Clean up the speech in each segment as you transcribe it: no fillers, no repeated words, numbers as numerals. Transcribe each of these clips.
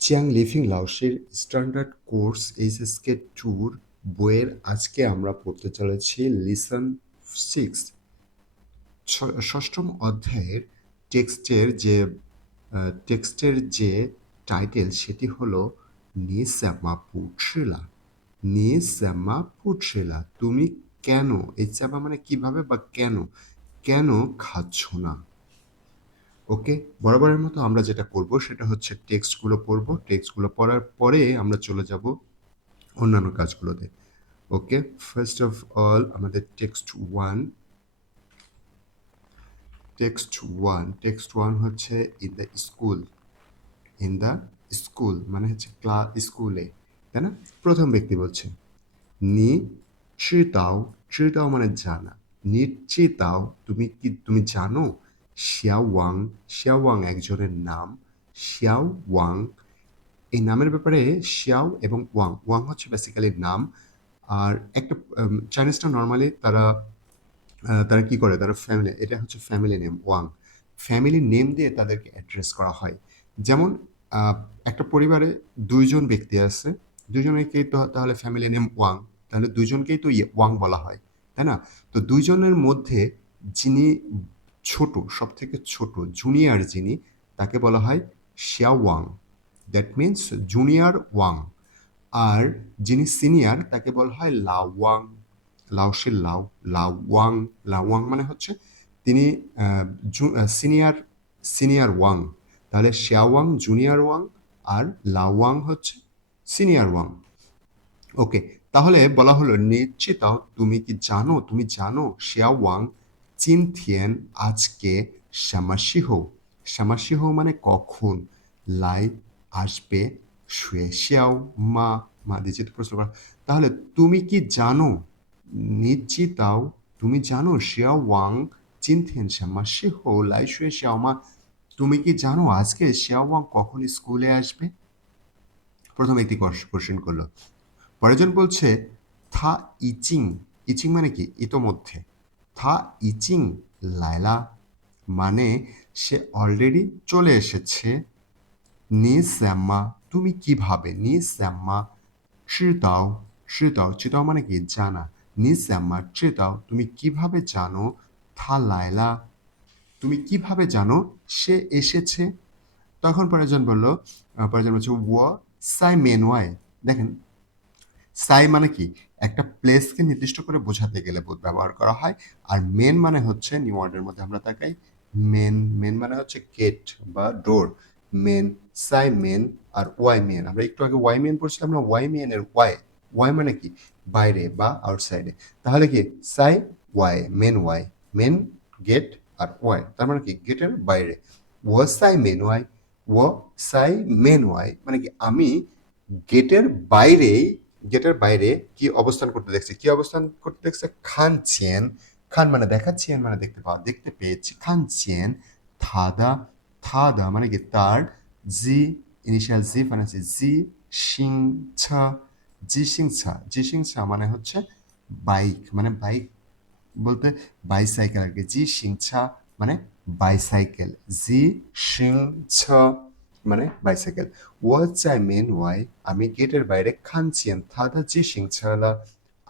Chiang লিফিং লাওসের standard course HSK ট্যুর বইয়ের আজকে আমরা পড়তে চলেছি লিসন 6 ষষ্ঠম অধ্যায়ের টেক্সটের যে টেক্সটের যে টাইটেল সেটি হলো নি স্যামা পুছিলা নি স্যামা পুছিলা তুমি কেন এই স্যামা মানে কিভাবে বা কেন কেন খাচ্ছ না ওকে বরাবরের মতো আমরা যেটা করব সেটা হচ্ছে টেক্সটগুলো পড়বো টেক্সটগুলো পড়ার পরে আমরা চলে যাব অন্যান্য কাজগুলোতে ওকে ফার্স্ট অফ অল আমাদের টেক্সট ওয়ান হচ্ছে ইন দ্য স্কুল মানে হচ্ছে স্কুলে তাই না প্রথম ব্যক্তি বলছে নি চিতাও চিতাও মানে জানা নি চিতাও তুমি জানো শিয়াওয়াং একজনের নাম শিয়াওয়াং এই নামের ব্যাপারে শিয়াও এবং ওয়াং ওয়াং হচ্ছে বেসিক্যালি নাম আর একটা চাইনিজটা নর্মালি তারা তারা কি করে তারা ফ্যামিলি এটা হচ্ছে family name Wang family name দিয়ে তাদেরকে অ্যাড্রেস করা হয় যেমন আহ, একটা পরিবারে দুইজন ব্যক্তি আছে দুজনেকেই তো তাহলে ফ্যামিলি নেম ওয়াং তাহলে দুজনকেই তো ওয়াং বলা হয় তাই না তো দুইজনের মধ্যে যিনি ছোট সব থেকে ছোট জুনিয়র যিনি তাকে বলা হয় Xiao Wang that means junior Wang আর যিনি সিনিয়র তাকে বলা হয় লাওয়াং লাওসের লাওয়াং লাওয়াং মানে হচ্ছে তিনি সিনিয়র সিনিয়র ওয়াং তাহলে শিয়াওয়াং জুনিয়র ওয়াং আর লাওয়াং হচ্ছে সিনিয়র ওয়াং ওকে তাহলে বলা হলো নিশ্চিতাও তুমি জানো শিয়াওয়াং চিনথিয়েন আজকে শ্যামাসিহো শ্যামাসিহো মানে কখন লাই আসবে শুয়ে শিয়াও মা মা দিয়ে যেহেতু প্রশ্ন করা তাহলে তুমি কি জানো নিশ্চিতাও তুমি জানো শিয়াওয়াং চিনথিয়েন শ্যামাসিহো লাই শুয়ে শিয়াও মা তুমি কি জানো আজকে শিয়াওয়াং কখন স্কুলে আসবে প্রথম একটি কোশ্চেন করলো পরেরজন বলছে থা ইচিং ইচিং মানে কি ইতোমধ্যে থা ইচিং লাইলা মানে সে অলরেডি চলে এসেছে নি স্যাম্মা তুমি কিভাবে নি স্যাম্মা চিতাও চিতাও মানে কি জানা নি স্যাম্মা চিতাও তুমি কিভাবে জানো থা লাইলা তুমি কিভাবে জানো সে এসেছে তখন পরেরজন বলছে ও সাই মেনওয়াই দেখেন সাই মানে কি একটা প্লেসকে নির্দিষ্ট করে বোঝাতে গেলে বোধ ব্যবহার করা হয় আর মেন মানে হচ্ছে নিউ ওয়ার্ডের মধ্যে আমরা তাকাই মেন মানে হচ্ছে গেট বা ডোর মেন সাই মেন আর ওয়াই মেন আমরা একটু আগে ওয়াই মেন পড়ছিলাম না ওয়াই মেন এর ওয়াই ওয়াই মানে কি বাইরে বা আউটসাইডে তাহলে কি সাই ওয়াই মেন গেট আর ওয়াই তার মানে কি গেটের বাইরে ও সাই মেন ওয়াই ও সাই মেন ওয়াই মানে কি আমি গেটের বাইরেই গেটের বাইরে কি অবস্থান করতে দেখছে খান চেন খান মানে দেখাচ্ছেন মানে দেখতে পেয়েছি খান চেন থাদা থাদা মানে কি তার জি ইনিশিয়াল জি মানে হচ্ছে শিং ছা জি সিং ছা মানে হচ্ছে বাইক মানে বাইক বলতে বাইসাইকেল আর কি শিংছা মানে বাইসাইকেল শিংছা মানে বাইসাইকেল ওয়াই আমি গেটের বাইরে খানছিয়ান থাদা শিংছালা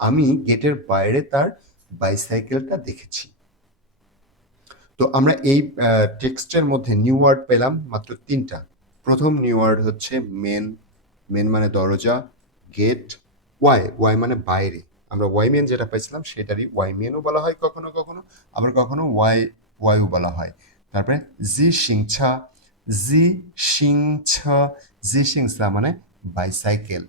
আমি গেটের বাইরে তার বাইসাইকেলটা দেখেছি তো আমরা এই টেক্সটের মধ্যে নিউ ওয়ার্ড পেলাম মাত্র তিনটা প্রথম নিউ ওয়ার্ড হচ্ছে মেন মেন মানে দরজা গেট ওয়াই মানে বাইরে আমরা ওয়াই মেন যেটা পাইছিলাম সেটারই ওয়াই মেনও বলা হয় কখনো কখনো আবার কখনো ওয়াইও বলা হয় তারপরে সিংছা জি সিংছা সিংছা মানে বাইসাইকেল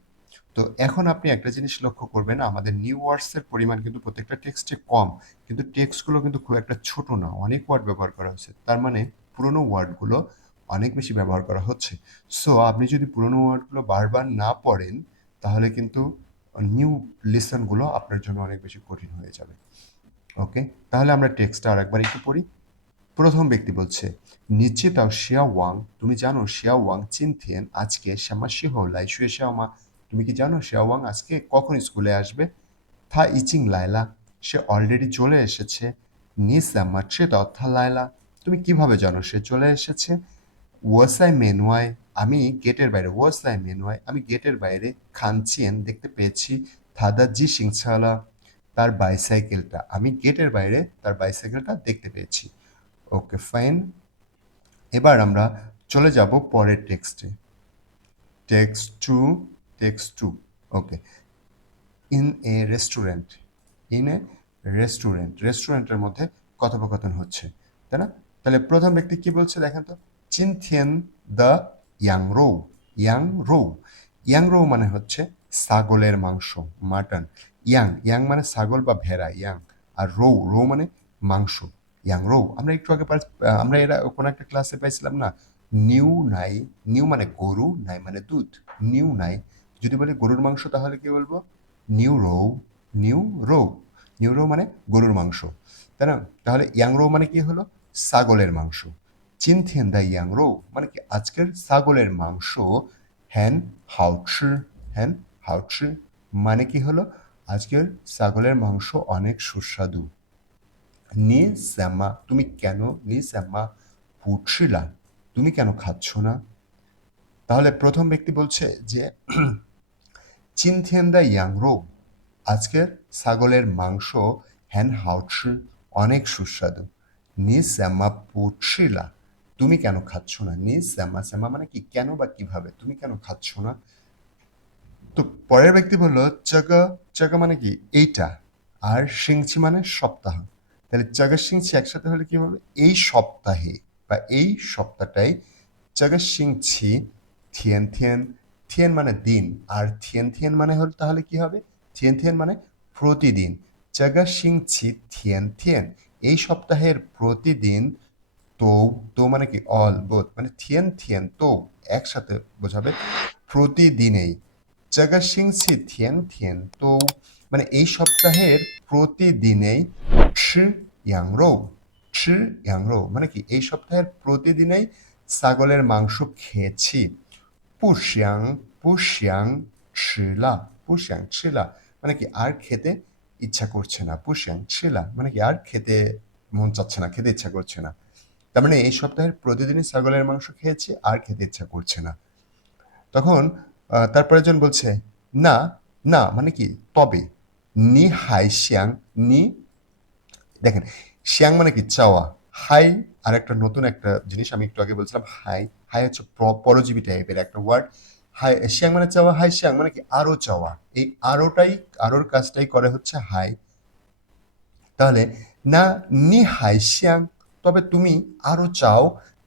তো এখন আপনি একটা জিনিস লক্ষ্য করবেন আমাদের নিউ ওয়ার্ডসের পরিমাণ কিন্তু প্রত্যেকটা টেক্সটে কম কিন্তু টেক্সটগুলো কিন্তু খুব একটা ছোট না অনেক ওয়ার্ড ব্যবহার করা হয়েছে তার মানে পুরোনো ওয়ার্ডগুলো অনেক বেশি ব্যবহার করা হচ্ছে সো আপনি যদি পুরোনো ওয়ার্ডগুলো বারবার না পড়েন তাহলে কিন্তু নিউ লিসনগুলো আপনার জন্য অনেক বেশি কঠিন হয়ে যাবে ওকে তাহলে আমরা টেক্সটটা আর একবার একটু পড়ি প্রথম ব্যক্তি বলছে নিশ্চিতাও শিয়া ওয়াং তুমি জানো শিয়া ওয়াং চিনথিয়েন আজকে শ্যামাসি হলাই শুয়ে শ্যামা তুমি কি জানো শিয়া ওয়াং আজকে কখন স্কুলে আসবে থা ইচিং লাইলা সে অলরেডি চলে এসেছে নি শ্যামা থা লাইলা তুমি কিভাবে জানো সে চলে এসেছে ওয়াসাই মেনওয়াই আমি গেটের বাইরে আমি গেটের বাইরে খানচিয়েন দেখতে পেয়েছি থাদা জি সিংছালা তার বাইসাইকেলটা আমি গেটের বাইরে তার বাইসাইকেলটা দেখতে পেয়েছি। ওকে ফাইন, এবার আমরা চলে যাব পরের টেক্সটে। Text to okay. In a restaurant, in a রেস্টুরেন্টের মধ্যে কথোপকথন হচ্ছে, তাই না? তাহলে প্রথম ব্যক্তি কি বলছে দেখেন তো, চিনথিয়েন দ্য ইয়াংরো। ইয়াংরো ইয়াংরো মানে হচ্ছে ছাগলের মাংস, মাটন। ইয়াং মানে ছাগল বা ভেড়া, ইয়াং। আর রো মানে মাংস, ইয়াংরো। আমরা একটু আগে আমরা এরা কোনো একটা ক্লাসে পাইছিলাম না, নিউ নাই। নিউ মানে গরু, নাই মানে দুধ। নিউ নাই, যদি বলি গরুর মাংস তাহলে কি বলবো? নিউরো। নিউরো নিউরো মানে গরুর মাংস, তাই না? তাহলে ইয়াংরো মানে কি হলো? ছাগলের মাংস। চিনথিয়েন দা ইয়াংরো মানে কি আজকের ছাগলের মাংস। হ্যান হাউচি, হ্যান হাউচি মানে কি হলো? আজকের ছাগলের মাংস অনেক সুস্বাদু। নি স্যামা তুমি কেন, নি স্যামা পুছিলা তুমি কেন খাচ্ছ না? তাহলে প্রথম ব্যক্তি বলছে যে চিনথিয়েন দা ইয়াংরো আজকের ছাগলের মাংস হ্যান হাউচি অনেক সুস্বাদু। নি স্যামা পুছিলা তুমি কেন খাচ্ছ না? নি স্যামা, স্যামা মানে কি কেন বা কিভাবে, তুমি কেন খাচ্ছ না? তো পরের ব্যক্তি বলল চাগা, চাগা মানে কি এইটা, আর সিংচি মানে সপ্তাহ। তাহলে চাগা সিংচি একসাথে হলে কি হবে? এই সপ্তাহে বা এই সপ্তাহটাই। চাগা সিংচি থিয়েন থিয়েন, থিয়েন মানে দিন, আর থিয়েন থিয়েন মানে হল তাহলে কি হবে? থিয়েন থিয়েন মানে প্রতিদিন। চাগা সিংচি থিয়েন থিয়েন এই সপ্তাহের প্রতিদিন। তো তো মানে কি অল বোথ, মানে থিয়েন থিয়েন তো একসাথে বোঝাবে প্রতিদিনেই। জাগা সিংসি থিয়েন থিয়েন তো মানে এই সপ্তাহের প্রতিদিনেই। ছি ইয়াংরো, ছি ইয়াংরো মানে কি এই সপ্তাহের প্রতিদিনেই ছাগলের মাংস খেয়েছি। পুষ্যাং, পুষ্যাং ছিলা, পুষ্যাং ছিলা মানে কি আর খেতে ইচ্ছা করছে না। পুষ্যাং ছিলা মানে কি আর খেতে মন চাচ্ছে না, খেতে ইচ্ছা করছে না। তার মানে এই সপ্তাহের প্রতিদিনই ছাগলের মাংস খেয়েছি, আর খেতে ইচ্ছা করছে না। তখন তারপরে জন বলছে না, না মানে কি তবে। নি হাই শ্যাং, নি দেখেন শ্যাং মানে কি চাওয়া, হাই আর একটা নতুন একটা জিনিস আমি একটু আগে বলছিলাম হাই। হাই হচ্ছে পরজীবী টাইপের একটা ওয়ার্ড। হাই শ্যাং মানে চাওয়া, হাই শ্যাং মানে কি আরো চাওয়া। এই আরোটাই, আরোর কাজটাই করে হচ্ছে হাই। তাহলে না নি হাই শ্যাং তবে তুমি আরো চাও।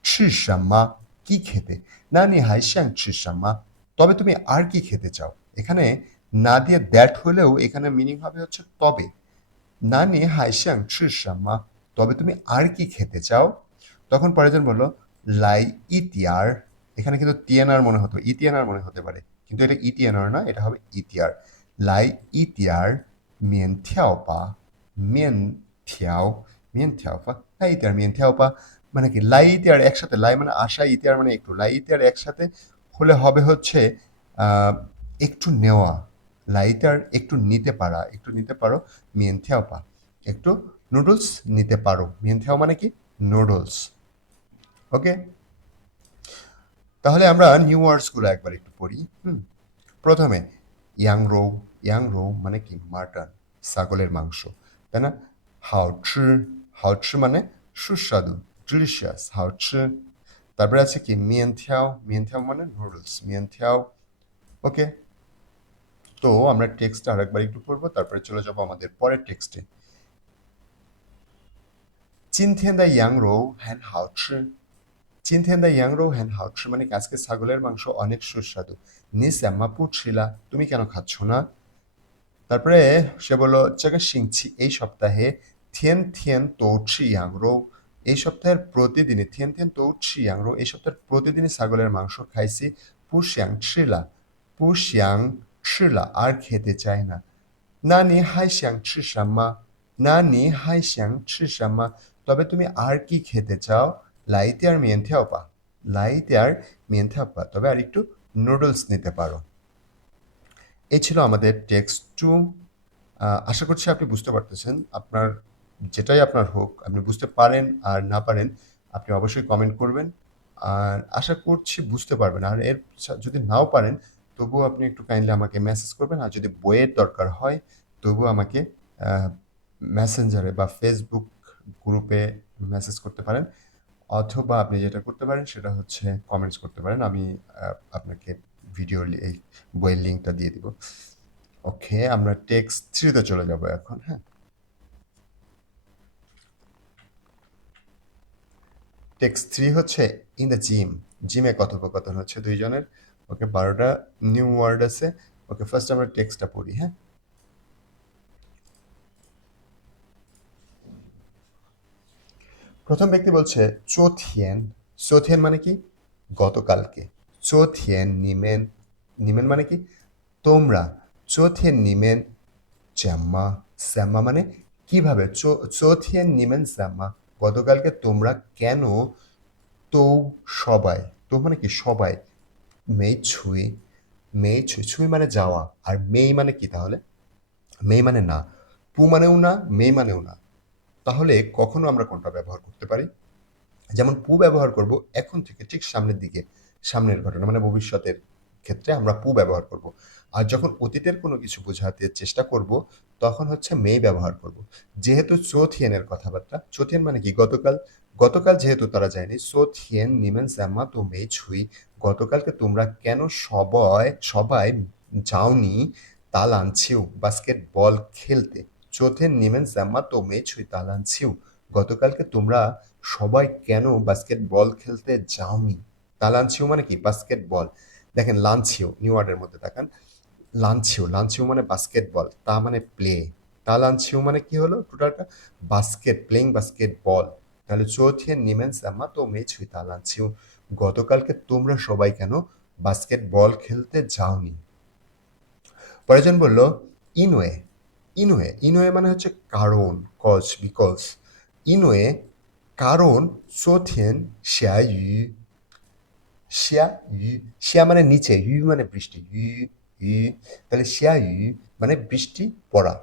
ছিসাম্মা কি খেতে, না নি হাই শ্যাং ছিসাম্মা তবে তুমি আর কি খেতে চাও। এখানে না দিয়ে দ্যাট হলেও এখানে মিনিং হবে হচ্ছে তবে। না নি হাই শ্যাং ছিসাম্মা তবে তুমি আর কি খেতে চাও। তখন পরেরজন বলল লাই ইতিয়ার, এখানে কিন্তু তিয়ানার মনে হতো, ইতিয়ানার মনে হতে পারে, কিন্তু এটা ইতিয়ানার না, এটা হবে ইতিয়ার। লাই ইতিয়ার মিয়েন থিয়াও পা, মিয়েন থিয়াও, মিয়েন থিয়াও পা, লাই ইতিয়ার মিয়েন থিয়াও পা মানে কি লাই ইতিয়ার একসাথে, লাই মানে আশা, ইতিয়ার মানে একটু, লাই ইতিয়ার একসাথে হলে হবে হচ্ছে একটু নেওয়া। লাই ইতিয়ার একটু নিতে পারা, একটু নিতে পারো। মিয়েন থিয়াও পা একটু নুডলস নিতে পারো। মিয়েন থিয়াও মানে কি নুডলস। ওকে, তাহলে আমরা নিউ ওয়ার্ডসগুলো একবার একটু পড়ি। প্রথমে ইয়াংরো, ইয়াংরো মানে কি মাটন, ছাগলের মাংস, তাই না? হাওচি, হাওচি মানে সুস্বাদু, ডিলিশিয়াস, হাওচি। তারপরে আছে কি মিয়েনথিয়াও, মিয়েনথিয়াও মানে নুডলস, মিয়েনথিয়াও। ওকে, তো আমরা টেক্সট আরেকবার একটু পড়বো, তারপরে চলে যাবো আমাদের পরের টেক্সটে। 今天的羊肉很好吃。今天的羊肉很好吃মানে কি আজকে ছাগলের মাংস অনেক সুস্বাদু। নি স্যাম্মা পুছিলা তুমি কেন খাচ্ছ না? তারপরে সে বলল চাকা সিংছি এই সপ্তাহে থিয়েন থিয়েন তো ছি ইয়াংরো এই সপ্তাহের প্রতিদিনই, থিয়েন থিয়েন তো ছি ইয়াংরো এই সপ্তাহের প্রতিদিনই ছাগলের মাংস খাইছি। পুষ্যাং ছিলা, পুষ্যাং ছিলা আর খেতে চায় না। না নি হাই শ্যাং ছি সাম্মা, না নি হাই শ্যাং ছি সাম্মা তবে তুমি আর কি খেতে চাও? লাইতে আর মিয়েন্থিয়াও পা, লাইতে আর মিয়েন্থিয়াও পা তবে আর একটু নুডলস নিতে পারো। এই ছিল আমাদের টেক্সট টু। আশা করছি আপনি বুঝতে পারতেছেন। আপনার যেটাই আপনার হোক, আপনি বুঝতে পারেন আর না পারেন, আপনি অবশ্যই কমেন্ট করবেন। আর আশা করছি বুঝতে পারবেন। আর এর যদি নাও পারেন তবুও আপনি একটু কাইন্ডলি আমাকে মেসেজ করবেন। আর যদি বইয়ের দরকার হয় তবুও আমাকে মেসেঞ্জারে বা ফেসবুক গ্রুপে মেসেজ করতে পারেন, অথবা আপনি যেটা করতে পারেন সেটা হচ্ছে কমেন্টস করতে পারেন। আমি আপনাকে ভিডিওর এই বইয়ের লিঙ্কটা দিয়ে দিব। ওকে, আমরা টেক্সট 3 তে চলে যাব এখন। হ্যাঁ, টেক্সট 3 হচ্ছে ইন দ্য জিম। জিমে কথোপকথন হচ্ছে দুইজনের। ওকে, 12টা নিউ ওয়ার্ড আছে। ওকে, ফার্স্ট আমরা টেক্সটটা পড়ি। হ্যাঁ, প্রথম ব্যক্তি বলছে চোথিয়েন। চোথিয়েন মানে কি? গতকালকে। চোথিয়েন নিমেন। নিমেন মানে কি? তোমরা। চোথিয়েন নিমেন জ্যাম্মা। স্যাম্মা মানে কিভাবে। চোথিয়েন নিমেন স্যাম্মা, গতকালকে তোমরা কেন। তো সবাই। তো মানে কি? সবাই। মেই ছুঁই। মেই ছুঁই, ছুঁই মানে যাওয়া। আর মেই মানে কি তাহলে? মেই মানে না। পু মানেও না, মেই মানেও না। তাহলে কখনো আমরা কোনটা ব্যবহার করতে পারি? যেমন পু ব্যবহার করব এখন থেকে ঠিক সামনের দিকে, সামনের ঘটনা মানে ভবিষ্যতের ক্ষেত্রে আমরা পু ব্যবহার করব। আর যখন অতীতের কোনো কিছু বোঝাতে চেষ্টা করব তখন হচ্ছে মে ব্যবহার করব। যেহেতু চোথিয়েনের কথাবার্তা, চোথিয়েন মানে কি? গতকাল। গতকাল যেহেতু তারা যায়নি, চোথিয়েন নিমেন জ্যামা তো মে ছুই, গতকালকে তোমরা কেন সবাই সবাই যাওনি তাল আনছিও বাস্কেটবল খেলতে। চোথেন নিমেন জ্যামা তো মে ছুই তাল আনছিও, গতকালকে তোমরা সবাই কেন বাস্কেটবল খেলতে যাওনি। তালানছিও মানে কি? বাস্কেটবল। দেখেন লানছিও, নিউ ওয়ার্ডের মধ্যে তাকান। লানছিও, লানছিও মানে বাস্কেটবল, তা মানে প্লে। তালানছিও মানে কি হলো টোটালটা? Basket, playing basketball. তাহলে চৌথিয়েন নিমেন সাম্মা তো মেছুই তালানছিও, গতকালকে তোমরা সবাই কেন বাস্কেটবল খেলতে যাওনি। পরেরজন বলল ইনোয়ে। ইনোয়ে, ইনোয়ে মানে হচ্ছে কারণ, কজ, বিকজ। ইনোয়ে কারণ চোথেন শ্যা ইউ। শ্যা ইউ, শ্যা মানে নিচে, ইউ মানে বৃষ্টি, ইউ ইউ। তাহলে শ্যা ইউ মানে বৃষ্টি পড়া।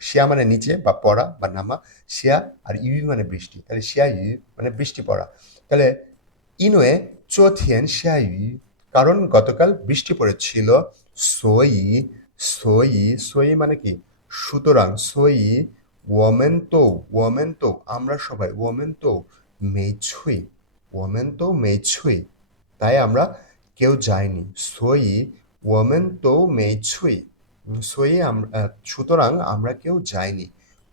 শ্যা মানে নিচে বা পড়া বা নামা, শ্যা। আর ইউ মানে বৃষ্টি, তাহলে শ্যা ইউ মানে বৃষ্টি পড়া। তাহলে ইনোয়ে চোথেন শ্যা ইউ, কারণ গতকাল বৃষ্টি পড়েছিল। সই, সই, সই মানে কি? সুতরাং। সই ওমেন তো, ওমেন তো আমরা সবাই, ওমেন তো মেছুই, ওমেন তো মেছুই তাই আমরা কেউ যাইনি। সই ওমেন তো মেছুই, সই সুতরাং আমরা কেউ যাইনি।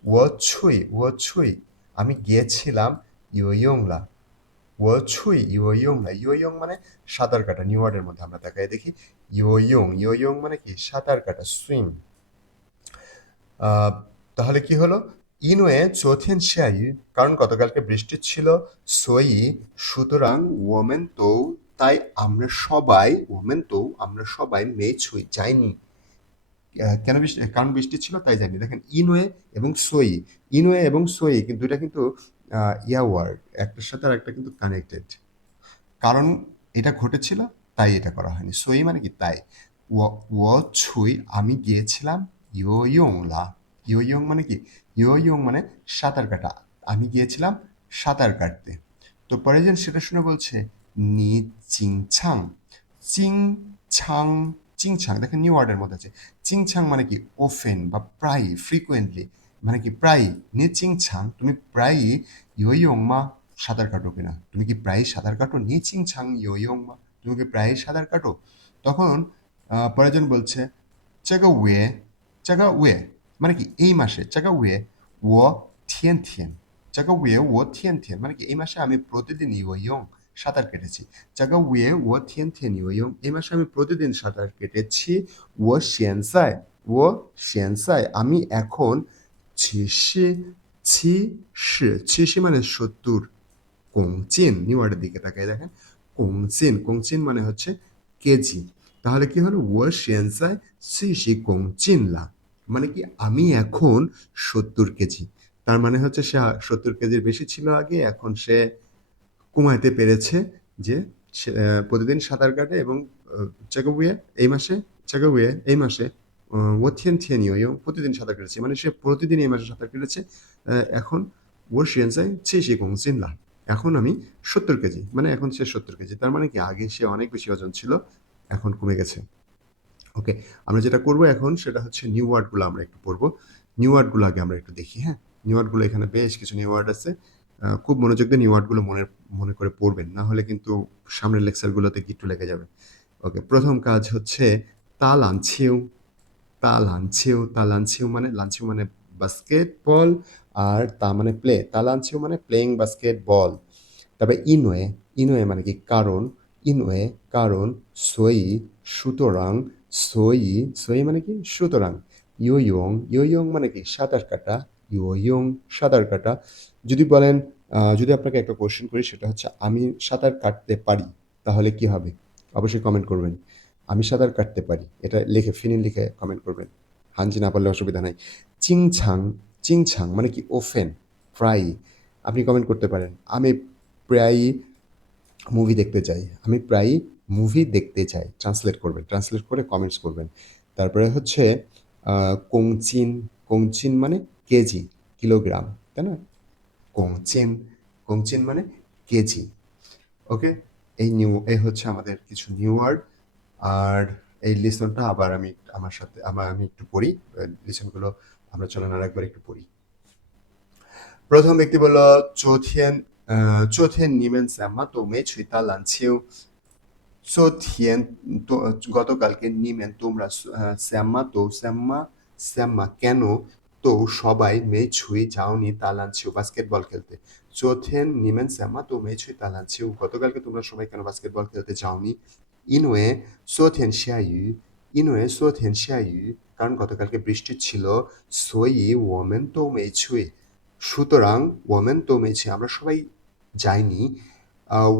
ও ছুই, ও ছুই আমি গিয়েছিলাম ইয়োইংলা। ও ছুই ইয়োইংলা, ইয়োইং মানে সাঁতার কাটা। নিউ ওয়ার্ডের মধ্যে আমরা তাকাই দেখি ইয়োইং, ইয়োইং মানে কি? সাঁতার কাটা, সুইম। তাহলে কি হলো? ইনুয়ে চোথেন শিয়াই, কারণ গতকালকে বৃষ্টি ছিল। সই সুতরাং, ওমেন তো তাই আমরা সবাই, ওমেন তো আমরা সবাই মে ছুই যাইনি। কেন বৃষ্টি? কারণ বৃষ্টি ছিল তাই যাইনি। দেখেন ইনুয়ে এবং সই, ইনুয়ে এবং সই কিন্তু দুইটা কিন্তু ইয়া ওয়ার্ড, একটার সাথে আর একটা কিন্তু কানেক্টেড। কারণ এটা ঘটেছিল তাই এটা করা হয়নি। সই মানে কি? তাই। ও, ও ছুই আমি গিয়েছিলাম ইয়োইংলা। ইয়োইং মানে কি? ইয়োইং মানে সাঁতার কাটা। আমি গিয়েছিলাম সাঁতার কাটতে। তো পরে যেন সেটা শুনে বলছে নি চিংছাং। চিং ছাং, চিংছাং দেখেন নিউ ওয়ার্ডের মধ্যে আছে। চিংছাং মানে কি? ওফেন বা প্রায়, ফ্রিকুয়েন্টলি মানে কি? প্রায়। নি চিংছাং তুমি প্রায়ই ইয়োইং মা সাঁতার কাটো কিনা? তুমি কি প্রায়ই সাঁতার কাটো? নি চিংছাং ইয়োইং মা তুমি কি প্রায়ই সাঁতার কাটো? তখন পরেরজন বলছে চাগা ওয়ে, চাগা ওয়ে মানে কি? এই মাসে। চাগা ওয়ে ও থিয়েন থিয়েন, চাগা ওয়ে ও থিয়েন থিয়েন মানে কি? এই মাসে আমি প্রতিদিন ইয়োইং সাঁতার কেটেছি। চাগা ওয়ে ও থিয়েন থিয়েন ইয়োইং, এই মাসে আমি প্রতিদিন সাঁতার কেটেছি। ও সেনসাই, ও সেনসাই আমি এখন। ছিশি, ছি শি, ছিশি মানে 70। কংচিন, নিউ ওয়ার্ডের দিকে তাকাই দেখেন। কংচিন, কংচিন মানে হচ্ছে কেজি। তাহলে কি হলো? ও সেনসাই সিসি কংচিন লা, মানে কি? আমি এখন 70 কেজি। তার মানে হচ্ছে সে 70 কেজির বেশি ছিল আগে, এখন সে কমাইতে পেরেছে। যে সে প্রতিদিন সাঁতার কাটে এবং চাগাউয়ে এই মাসে, চাগাউয়ে এই মাসে ও থিয়েন থিয়েন ইয়োইং প্রতিদিন সাঁতার কেটেছে, মানে সে প্রতিদিন এই মাসে সাঁতার কেটেছে। এখন ও সেনসাই ছিশি কংচিন লা। এখন আমি 70 কেজি, মানে এখন সে 70 কেজি। তার মানে কি আগে সে অনেক বেশি ওজন ছিল, এখন কমে গেছে। ওকে, আমরা যেটা করব এখন সেটা হচ্ছে নিউ ওয়ার্ডগুলো আমরা একটু পড়বো। নিউ ওয়ার্ডগুলো আগে আমরা একটু দেখি, হ্যাঁ? নিউ ওয়ার্ডগুলো এখানে বেশ কিছু নিউ ওয়ার্ড আছে। খুব মনোযোগ দিয়ে নিউ ওয়ার্ডগুলো মনে করে পড়বেন, না হলে কিন্তু সামনের লেকচারগুলোতে গিট্টু লেগে যাবে। ওকে, প্রথম কাজ হচ্ছে তালানছিউ। তালানছিউ, তালানছিউ মানে লানছিউ মানে বাস্কেটবল, আর তা মানে প্লে। তালানছিউ মানে প্লেইং বাস্কেটবল। তারপরে ইনওয়ে, ইনওয়ে মানে কি কারণ, ইনওয়ে কারণ, সই সুতরাং, সই সই মানে কি সুতরাং, ইয়োয়ং, ইয়োয়ং মানে কি সাঁতার কাটা, ইয়োয়ং সাঁতার কাটা। যদি বলেন যদি আপনাকে একটা কোশ্চেন করি সেটা হচ্ছে আমি সাঁতার কাটতে পারি, তাহলে কি হবে? অবশ্যই কমেন্ট করবেন। আমি সাঁতার কাটতে পারি, এটা লিখে ফিনিন লিখে কমেন্ট করবেন। হানজি না পারলে অসুবিধা নাই। চিংছাং, চিংছাং মানে কি ওফেন, প্রায়। আপনি কমেন্ট করতে পারেন আমি প্রায়ই মুভি দেখতে চাই, আমি প্রায়ই মুভি দেখতে চাই। ট্রান্সলেট করবেন, ট্রান্সলেট করে কমেন্টস করবেন। তারপরে হচ্ছে কংচিন, কংচিন মানে কেজি, কিলোগ্রাম, তাই না? কংচিন, কংচিন মানে কেজি। ওকে, এই হচ্ছে আমাদের কিছু নিউ ওয়ার্ড। আর এই লিসনটা আবার আমি আমি একটু পড়ি। লিসনগুলো আমরা চলেন আর একবার একটু পড়ি। প্রথম ব্যক্তি বলল চোথিয়েন, চোথিয়েন নিমেন স্যাম্মা তো মে ছুইতা লানছিউ। চোথিয়েন তো গতকালকে নিমেন তোমরা স্যাম্মা তো স্যাম্মা, স্যাম্মা কেন, তো সবাই মে ছুই যাওনি তালানছিউ বাস্কেটবল খেলতে। চোথিয়েন নিমেন স্যাম্মা তো মে ছুই তালানছিউ গতকালকে তোমরা সবাই কেন বাস্কেটবল খেলতে যাওনি। ইনওয়ে সোথিয়েন শিয়ায়ু, ইনওয়ে সোথিয়েন শিয়ায়ু কারণ গতকালকে বৃষ্টি ছিল। সই ওমেন তো মে ছুই সুতরাং ওমেন তো মে ছুই আমরা সবাই যাইনি।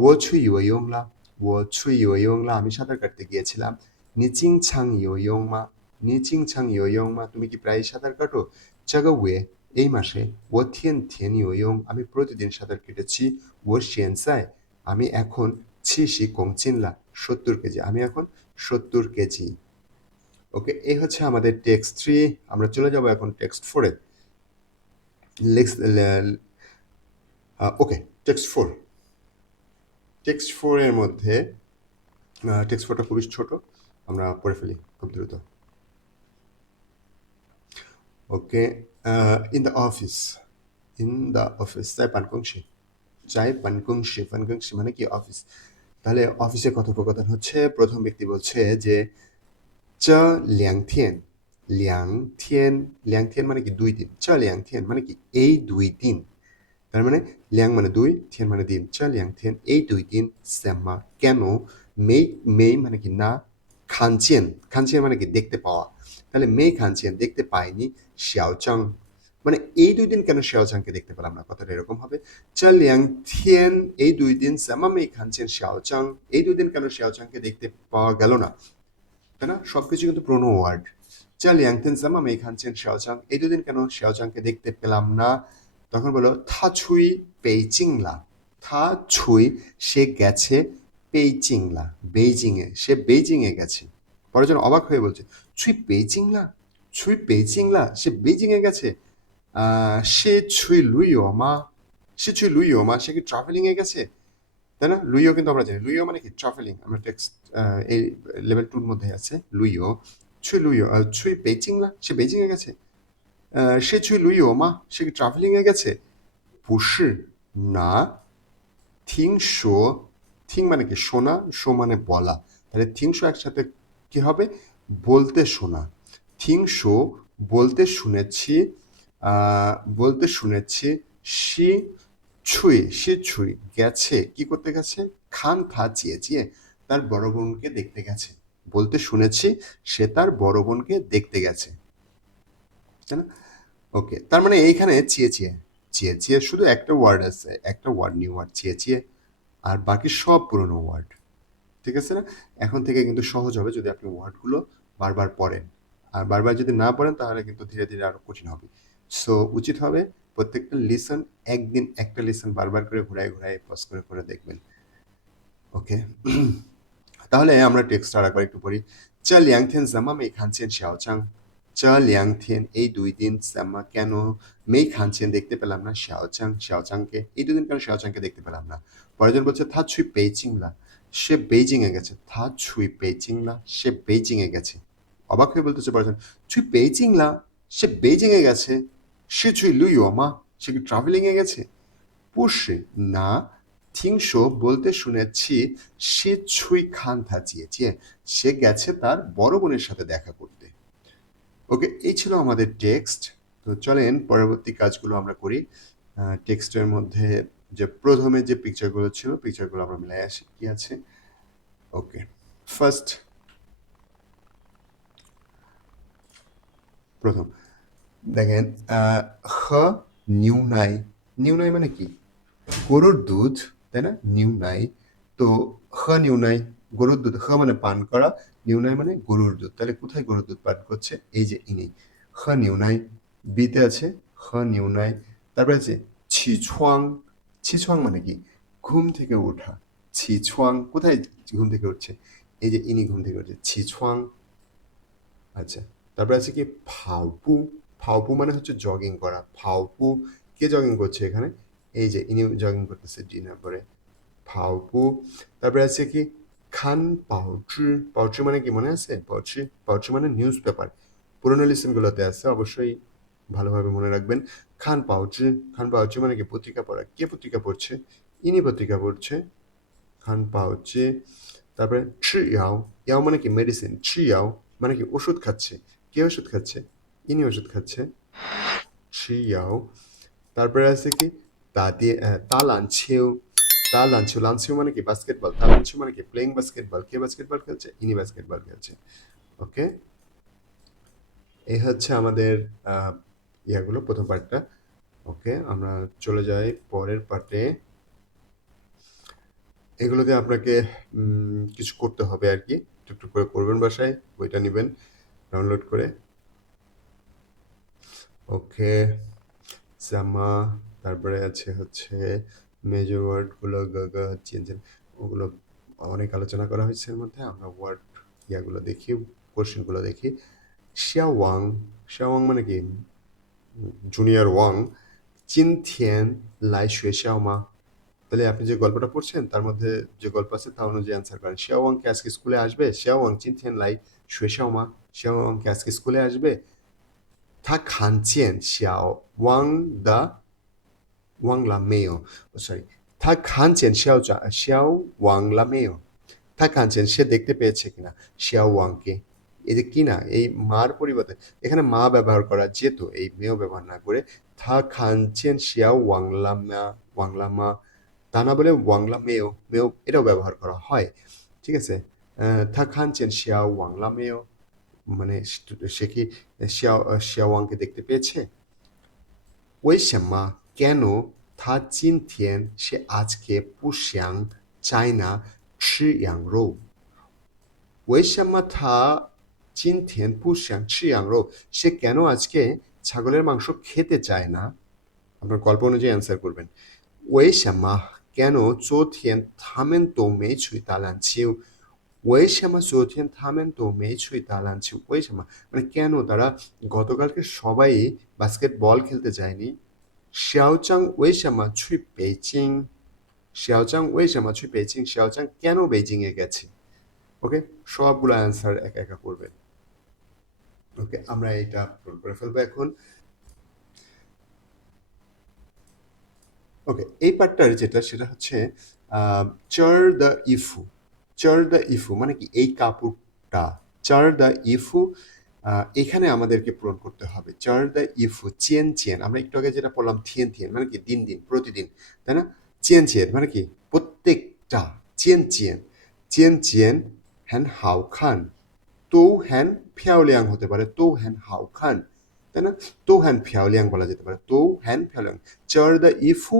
ও ছুই ইয়োয়ংলা, ও ছুই ইয়োয়ংলা আমি সাঁতার কাটতে গিয়েছিলাম। নিচিং ছাং ইয়োয়ংমা, নিচিং ছাং ইয়োয়ংমা তুমি কি প্রায় সাঁতার কাটো? চাগা ওয়ে এই মাসে। ও থিয়েন থিয়েন ইয়োয়ং আমি প্রতিদিন সাঁতার কেটেছি। ও শিয়েনসাই আমি এখন ছিসি কংচিনলা 70 কেজি, আমি এখন 70 কেজি। ওকে, এই হচ্ছে আমাদের টেক্সট 3। আমরা চলে যাব এখন টেক্সট 4-এ। ওকে, টেক্সট 4, টেক্সট 4-এর মধ্যে টেক্সট 4টা খুবই ছোট, আমরা পড়ে ফেলি খুব দ্রুত। Okay, in the office, in the office চাই পানকংশি, চাই পানকংশি, পানকংশি মানে কি অফিস। তাহলে অফিসে কথোপকথন হচ্ছে, প্রথম ব্যক্তি বলছে যে চ ল্যাং থিয়েন, ল্যাং থিয়েন, ল্যাং থিয়েন মানে কি 2 দিন, চ ল্যাং থিয়েন মানে কি এই 2 দিন। তার মানে ল্যাং মানে 2, থিয়েন মানে দিন, চ ল্যাং থিয়েন এই 2 দিন, স্যাম্মা কেন, মেই মেই মানে কি না, খানচিয়েন, খানচিয়েন মানে কি দেখতে পাওয়া, তাহলে মেই খানচিয়েন দেখতে পাইনি, শিয়াওচাং মানে এই 2 দিন কেন শিয়াওচাংকে দেখতে পেলাম না, কথাটা এরকম হবে। চ ল্যাং থিয়েন এই 2 দিন, স্যাম্মা মেই খানচিয়েন শিয়াওচাং এই 2 দিন কেন শিয়াওচাংকে দেখতে পাওয়া গেল না, তাই না? সবকিছু কিন্তু প্রোনো ওয়ার্ড। চ ল্যাং থিয়েন স্যাম্মা মেই খানচিয়েন শিয়াওচাং এই 2 দিন কেন শিয়াওচাংকে দেখতে পেলাম না, তখন বলো থা ছুই বেইজিংলা, থা ছুই সে গেছে বেইজিংলা, বেইজিংয়ে, সে বেইজিংয়ে গেছে। পরের জন অবাক হয়ে বলছে ছুই বেইজিংলা, ছুই বেইজিংলা সে বেইজিংয়ে গেছে। সে ছুই লুইও মা, সে ছুই লুইও মা সে কি ট্রাভেলিংয়ে গেছে, তাই না? লুইও কিন্তু আমরা জানি, লুইও মানে কি ট্রাভেলিং, আমরা টেক্সট এই লেভেল 2-র মধ্যে আছে লুইও। ছুই লুইও, ছুই বেইজিংলা সে বেইজিংয়ে গেছে। সে ছুই লুইও মা সে কি ট্রাভেলিংয়ে গেছে। 不是না, 听说, থিং মানে কি শোনা, শো মানে বলা, তাহলে থিং শো একসাথে কি হবে, বলতে শোনা। থিং শো বলতে শুনেছি, বলতে শুনেছি। সি ছুই, সে ছুই গেছে, কি করতে গেছে, খান থা চেয়ে চেয়ে তার বড় বোনকে দেখতে গেছে। বলতে শুনেছি সে তার বড় বোনকে দেখতে গেছে, তাই না? ওকে, তার মানে এইখানে চেয়ে চেয়ে, চেয়ে চেয়ে শুধু একটা ওয়ার্ড আছে, একটা ওয়ার্ড নিউ ওয়ার্ড চেয়ে চেয়ে, আর বাকি সব পুরনো ওয়ার্ড। ঠিক আছে না? এখন থেকে কিন্তু সহজ হবে যদি আপনি ওয়ার্ডগুলো বারবার পড়েন, আর বারবার যদি না পড়েন তাহলে কিন্তু ধীরে ধীরে আরো কঠিন হবে। সো উচিত হবে প্রত্যেকটা লিসন, একদিন একটা লিসন বারবার করে ঘুরায় ঘুরায় পজ করে করে দেখবেন। ওকে, তাহলে আমরা টেক্সট আর একবার একটু পড়ি। 这2天怎么没看见小张？ চা ল্যাংথিয়েন এই 2 দিন সাম্মা কেন মেই খানছেন দেখতে পেলাম না শাওচাংকে এই 2 দিন কেন শাওচাংকে দেখতে পেলাম না পরের জন বলছে থা ছুই বেইজিংলা সে বেইজিং এ গেছে থা ছুই বেইজিংলা সে বেইজিং এ গেছে অবাক হয়ে বলতেছে পরের জন ছুই বেইজিংলা সে বেইজিং এ গেছে সে ছুই লুইও মা সে কি ট্রাভেলিং এ গেছে 不是না 听说 বলতে শুনেছি সে ছুই খান থা জিয়ে সে গেছে তার বড় বোনের সাথে দেখা করতে ওকে এই ছিল আমাদের টেক্সট তো চলেন পরবর্তী কাজগুলো আমরা করি টেক্সটের মধ্যে যে প্রথমে যে পিকচারগুলো ছিল পিকচারগুলো আমরা মিলাই আসি কি আছে ওকে ফার্স্ট প্রথম দেখেন হ নিউনাই নিউনাই মানে কি গরুর দুধ তাই না নিউনাই তো হ নিউনাই গরুর দুধ হ মানে পান করা নিউনাই মানে গরুর দুধ তাহলে কোথায় গরুর দুধ পান করছে এই যে ইনি হ নিউনাই বিতে আছে হ নিউনাই তারপরে আছে ছিছুয়াং ছিছুয়াং মানে কি ঘুম থেকে ওঠা ছিছুয়াং কোথায় ঘুম থেকে উঠছে এই যে ইনি ঘুম থেকে উঠছে ছিছুয়াং আচ্ছা তারপরে আছে কি ফাওপু ফাওপু মানে হচ্ছে জগিং করা ফাওপু কে জগিং করছে এখানে এই যে ইনি জগিং করতেছে ডিনার পরে ফাওপু তারপরে আছে কি খান পাউচি পাউচি মানে কি মনে আছে পাউচি পাউচি মানে নিউজ পেপার পুরোনো লিসেনগুলোতে আছে অবশ্যই ভালোভাবে মনে রাখবেন খান পাউচি মানে কি পত্রিকা পড়া কে পত্রিকা পড়ছে ইনি পত্রিকা পড়ছে খান পাউচি তারপরে ছি ইয়াও ইয়াও মানে কি মেডিসিন ছি ইয়াও মানে কি ওষুধ খাচ্ছে কে ওষুধ খাচ্ছে ইনি ওষুধ খাচ্ছে ছি ইয়াও তারপরে আছে কি তা লাঞ্চিউ লাঞ্চিউ মানে কি বাস্কেটবল তা লাঞ্চিউ মানে কি প্লেইং বাস্কেটবল কে বাস্কেটবল খেলছে ইনি বাস্কেটবল খেলছে ওকে এই হচ্ছে আমাদের ইয়াগুলো প্রথম পার্টটা ওকে আমরা চলে যাই পরের পার্টে এগুলোতে আপনাকে কিছু করতে হবে আর কি একটু করে করবেন বাসায় বইটা নেবেন ডাউনলোড করে ওকে জামা তারপরে আছে হচ্ছে মেজর ওয়ার্ডগুলো গা চেঞ্জ ওগুলো অনেক আলোচনা করা হয়েছে এর মধ্যে আমরা ওয়ার্ড ইয়াগুলো দেখি কোশ্চেনগুলো দেখি শিয়াওয়াং শিয়াওয়াং মানে কি জুনিয়র ওয়াং চিনথিয়েন লাই শুয়ে মা তাহলে আপনি যে গল্পটা পড়ছেন তার মধ্যে যে গল্প আছে তা অনুযায়ী অ্যান্সার করেন শিয়াওয়াংকে আজকে স্কুলে আসবে শিয়াওয়াং চিনথিয়েন লাই শুয়ে মা শিয়াওয়াংকে আজকে স্কুলে আসবে 他看见小汪的忘了没有？sorry，他看见小汪了没有？他看见সে দেখতে পেয়েছে কিনা 小王কে এই যে কিনা এই মার পরিবর্তে এখানে মা ব্যবহার করা যেত এই মেয়েও ব্যবহার না করে 他看见小王了吗 তা না বলে 忘了没有 মেয়েও এটাও ব্যবহার করা হয় ঠিক আছে 他看见小王了没有 মানে সে কি শিয়াওয়াংকে দেখতে পেয়েছে 为什么 কেন 他今天 সে আজকে 不想 চায় না 吃羊肉为什么他今天不想吃羊肉 সে কেন আজকে ছাগলের মাংস খেতে চায় না আপনার গল্প অনুযায়ী অ্যান্সার করবেন 为什么 কেন 昨天他们都没去打篮球为什么昨天他们都没去打篮球为什么মানে কেন তারা গতকালকে সবাই বাস্কেটবল খেলতে যায়নি 小张为什么去北京小张为什么去北京小张কেন বেজিং এ গেছে ওকে সবগুলো অ্যান্সার একা একা করবেন ওকে আমরা এটা আপলোড করে ফেলবো এখন ওকে এই পার্টটার যেটা সেটা হচ্ছে চার দ্য ইফু চার দ্য ইফু মানে কি এই কাপড়টা চার দ্য ইফু এখানে আমাদেরকে পূরণ করতে হবে চার দ্য ইফু চেন চেন আমরা একটু আগে যেটা পড়লাম থিয়েন থিয়েন মানে কি দিন দিন প্রতিদিন তাই না চেন চেন মানে কি প্রত্যেকটা চেন চেন চেন চেন হ্যান হাও খান তো হ্যান ফিয়াওলিয়াং হতে পারে তো হ্যান হাও খান তাই না তো হ্যান ফিয়াওলিয়াং বলা যেতে পারে তো হ্যান ফিয়াওলিয়াং চার দ্য ইফু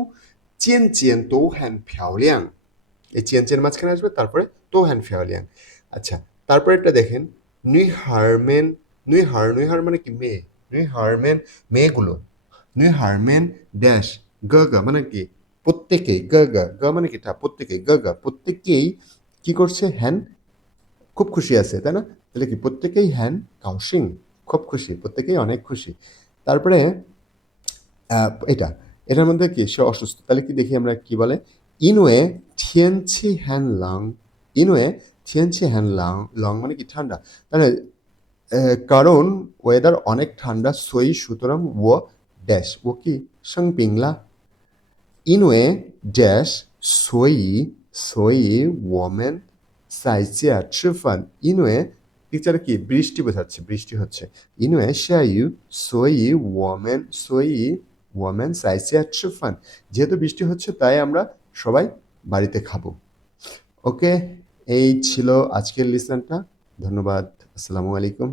চেন চেন তো হ্যান ফিয়াওলিয়াং এই চেন চেন মাঝখানে আসবে তারপরে তো হ্যান ফিয়াওলিয়াং আচ্ছা তারপরে একটা দেখেন নুই হারমেন নুই হার মানে কি মেয়ে নুই হারমেন মেয়েগুলো নুই হারমেন ড্যাশ গ মানে কি প্রত্যেকেই গ মানে কি প্রত্যেকেই গ প্রত্যেকেই কি করছে হ্যান খুব খুশি আছে তাই না তাহলে কি প্রত্যেকেই হ্যান কাউসিং খুব খুশি, প্রত্যেকেই অনেক খুশি। তারপরে এটা, এটার মধ্যে কি সে অসুস্থ। তাহলে কি দেখি আমরা কি বলে? ইনওয়ে থিয়েনছি হ্যান লং, ইনওয়ে থিয়েনছি হ্যান লং, লং মানে কি ঠান্ডা। তাহলে কারণ ওয়েদার অনেক ঠান্ডা, সই সুতরাং ও ড্যাশ, ও কি সংপিংলা। ইনওয়ে ড্যাশ সই, সই ওমেন সাইজিয়া চিফান, ইনওয়ে পিকচারে কি বৃষ্টি বোঝাচ্ছে, বৃষ্টি হচ্ছে। ইনওয়ে শাইউ সই ওমেন, সই ওমেন সাইজিয়া চিফান, যেহেতু বৃষ্টি হচ্ছে তাই আমরা সবাই বাড়িতে খাবো। ওকে, এই ছিল আজকের লিসনটা। ধন্যবাদ। আসসালামু আলাইকুম।